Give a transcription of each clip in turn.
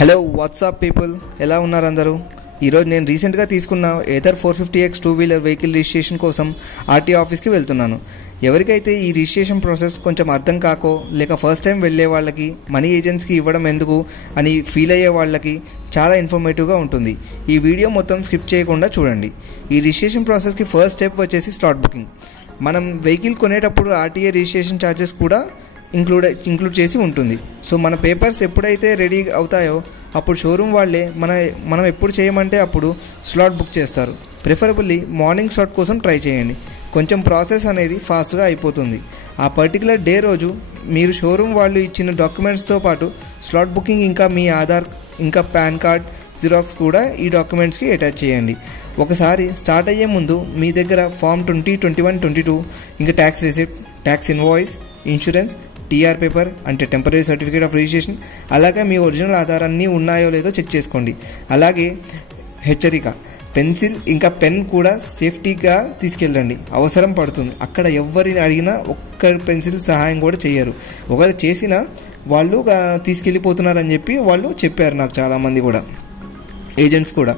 Hello WhatsApp people, ఎలా ఉన్నారు అందరూ? ఈరోజు నేను రీసెంట్గా తీసుకున్న ఏథర్ 450X 2-వీలర్ వెహికల్ రిజిస్ట్రేషన్ కోసం ఆర్టీ ఆఫీస్కి వెళ్తున్నాను. ఎవరికైతే ఈ రిజిస్ట్రేషన్ ప్రాసెస్ కొంచెం అర్థం కాకో, లేక ఫస్ట్ టైం వెళ్ళే వాళ్ళకి మనీ ఏజెంట్స్కి ఇవ్వడం ఎందుకు అని ఫీల్ అయ్యే వాళ్ళకి చాలా ఇన్ఫర్మేటివ్గా ఉంటుంది. ఈ వీడియో మొత్తం స్కిప్ చేయకుండా చూడండి. ఈ రిజిస్ట్రేషన్ ప్రాసెస్కి ఫస్ట్ స్టెప్ వచ్చేసి స్లాట్ బుకింగ్. మనం వెహికల్ కొనేటప్పుడు ఆర్టీఏ రిజిస్ట్రేషన్ ఛార్జెస్ కూడా ఇంక్లూడ్ చేసి ఉంటుంది. సో మన పేపర్స్ ఎప్పుడైతే రెడీ అవుతాయో అప్పుడు షోరూమ్ వాళ్ళే మనం ఎప్పుడు చేయమంటే అప్పుడు స్లాట్ బుక్ చేస్తారు. ప్రిఫరబుల్లీ మార్నింగ్ స్లాట్ కోసం ట్రై చేయండి. కొంచెం ప్రాసెస్ అనేది ఫాస్ట్గా అయిపోతుంది. ఆ పర్టికులర్ డే రోజు మీరు షోరూమ్ వాళ్ళు ఇచ్చిన డాక్యుమెంట్స్తో పాటు స్లాట్ బుకింగ్, ఇంకా మీ ఆధార్, ఇంకా పాన్ కార్డ్ జిరాక్స్ కూడా ఈ డాక్యుమెంట్స్కి అటాచ్ చేయండి. ఒకసారి స్టార్ట్ అయ్యే ముందు మీ దగ్గర ఫామ్ 20, 21, 22, ఇంకా tax receipt, tax invoice, insurance, TR paper అంటే టెంపరీ సర్టిఫికేట్ ఆఫ్ రిజిస్ట్రేషన్, అలాగే మీ ఒరిజినల్ ఆధార్ అన్నీ ఉన్నాయో లేదో చెక్ చేసుకోండి. అలాగే హెచ్చరిక, పెన్సిల్ ఇంకా పెన్ కూడా సేఫ్టీగా తీసుకెళ్ళండి. అవసరం పడుతుంది. అక్కడ ఎవరిని అడిగినా ఒక్క పెన్సిల్ సహాయం కూడా చేయరు. ఒకవేళ చేసినా వాళ్ళు తీసుకెళ్ళిపోతున్నారని చెప్పి వాళ్ళు చెప్పారు నాకు చాలామంది కూడా, ఏజెంట్స్ కూడా.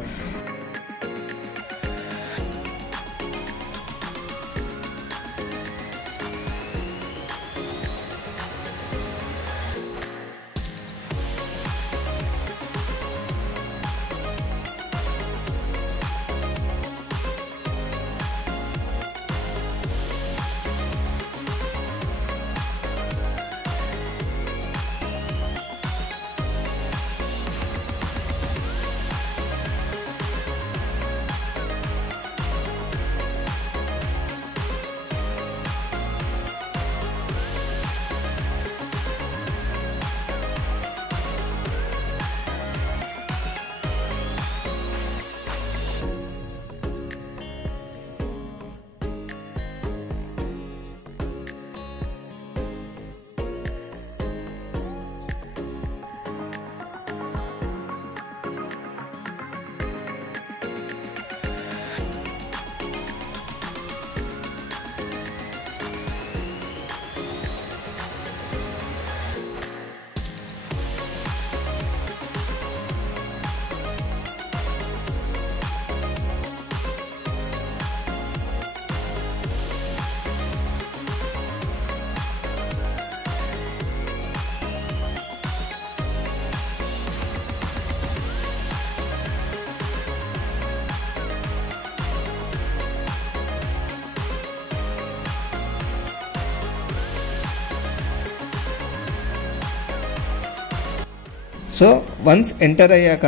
సో వన్స్ ఎంటర్ అయ్యాక,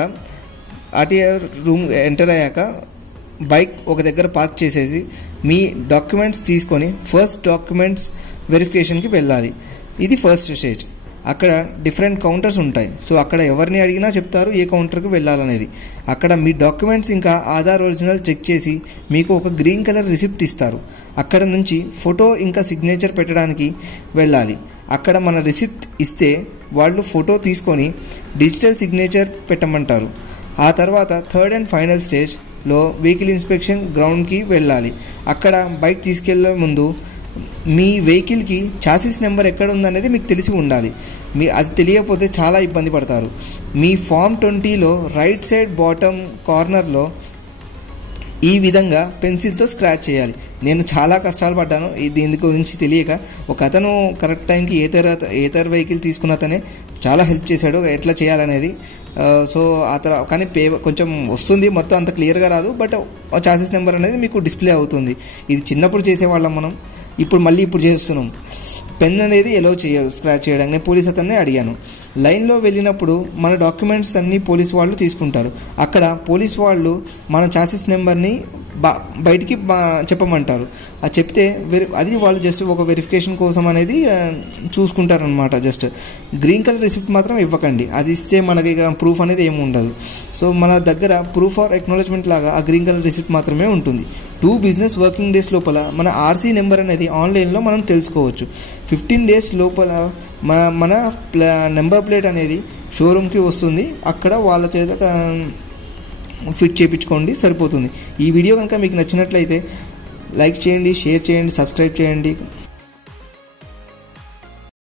ఆర్టీఏ రూమ్ ఎంటర్ అయ్యాక బైక్ ఒక దగ్గర పార్క్ చేసేసి మీ డాక్యుమెంట్స్ తీసుకొని ఫస్ట్ డాక్యుమెంట్స్ వెరిఫికేషన్కి వెళ్ళాలి. ఇది ఫస్ట్ స్టేజ్. అక్కడ డిఫరెంట్ కౌంటర్స్ ఉంటాయి. సో అక్కడ ఎవరిని అడిగినా చెప్తారు ఏ కౌంటర్కి వెళ్ళాలనేది. అక్కడ మీ డాక్యుమెంట్స్ ఇంకా ఆధార్ ఒరిజినల్ చెక్ చేసి మీకు ఒక గ్రీన్ కలర్ రిసిప్ట్ ఇస్తారు. అక్కడ నుంచి ఫోటో ఇంకా సిగ్నేచర్ పెట్టడానికి వెళ్ళాలి. అక్కడ మన రిసిప్ట్ ఇస్తే వాళ్ళు ఫోటో తీసుకొని డిజిటల్ సిగ్నేచర్ పెట్టమంటారు. ఆ తర్వాత థర్డ్ అండ్ ఫైనల్ స్టేజ్లో వెహికల్ ఇన్స్పెక్షన్ గ్రౌండ్కి వెళ్ళాలి. అక్కడ బైక్ తీసుకెళ్లే ముందు మీ వెహికల్కి చాసిస్ నెంబర్ ఎక్కడ ఉందనేది మీకు తెలిసి ఉండాలి. అది తెలియకపోతే చాలా ఇబ్బంది పడతారు. మీ ఫామ్ 20లో రైట్ సైడ్ బాటమ్ కార్నర్లో ఈ విధంగా పెన్సిల్తో స్క్రాచ్ చేయాలి. నేను చాలా కష్టాలు పడ్డాను దీని గురించి తెలియక. ఒక అతను కరెక్ట్ టైంకి ఏతర్ వెహికల్ తీసుకున్న అతనే చాలా హెల్ప్ చేశాడు ఎట్లా చేయాలనేది. సో ఆ తర్వాత కానీ కొంచెం వస్తుంది, మొత్తం అంత క్లియర్గా రాదు, బట్ చాసిస్ నెంబర్ అనేది మీకు డిస్ప్లే అవుతుంది. ఇది చిన్నప్పుడు చేసేవాళ్ళం మనం, ఇప్పుడు చేస్తున్నాం. పెన్ అనేది ఎలో చేయరు స్క్రాచ్ చేయడానికి. నేను పోలీస్ అతన్ని అడిగాను. లైన్లో వెళ్ళినప్పుడు మన డాక్యుమెంట్స్ అన్నీ పోలీస్ వాళ్ళు తీసుకుంటారు. అక్కడ పోలీస్ వాళ్ళు మన చాసిస్ నెంబర్ని బయటికి చెప్పమంటారు. అది చెప్తే అది వాళ్ళు జస్ట్ ఒక వెరిఫికేషన్ కోసం అనేది చూసుకుంటారనమాట. జస్ట్ గ్రీన్ కలర్ రిసిప్ట్ మాత్రం ఇవ్వకండి. అది ఇస్తే మనకి ప్రూఫ్ అనేది ఏమి ఉండదు. సో మన దగ్గర ప్రూఫ్ ఆర్ ఎక్నాలజ్మెంట్ లాగా ఆ గ్రీన్ కలర్ రిసిప్ట్ మాత్రమే ఉంటుంది. 2 బిజినెస్ వర్కింగ్ డేస్ లోపల మన ఆర్సీ నెంబర్ అనేది ఆన్లైన్లో మనం తెలుసుకోవచ్చు. 15 డేస్ లోపల మన నెంబర్ ప్లేట్ అనేది షోరూమ్కి వస్తుంది. అక్కడ వాళ్ళ చేత ఫిట్ చేయించుకోండి, సరిపోతుంది. ఈ వీడియో కనుక మీకు నచ్చినట్లయితే లైక్ చేయండి, షేర్ చేయండి, సబ్స్క్రైబ్ చేయండి.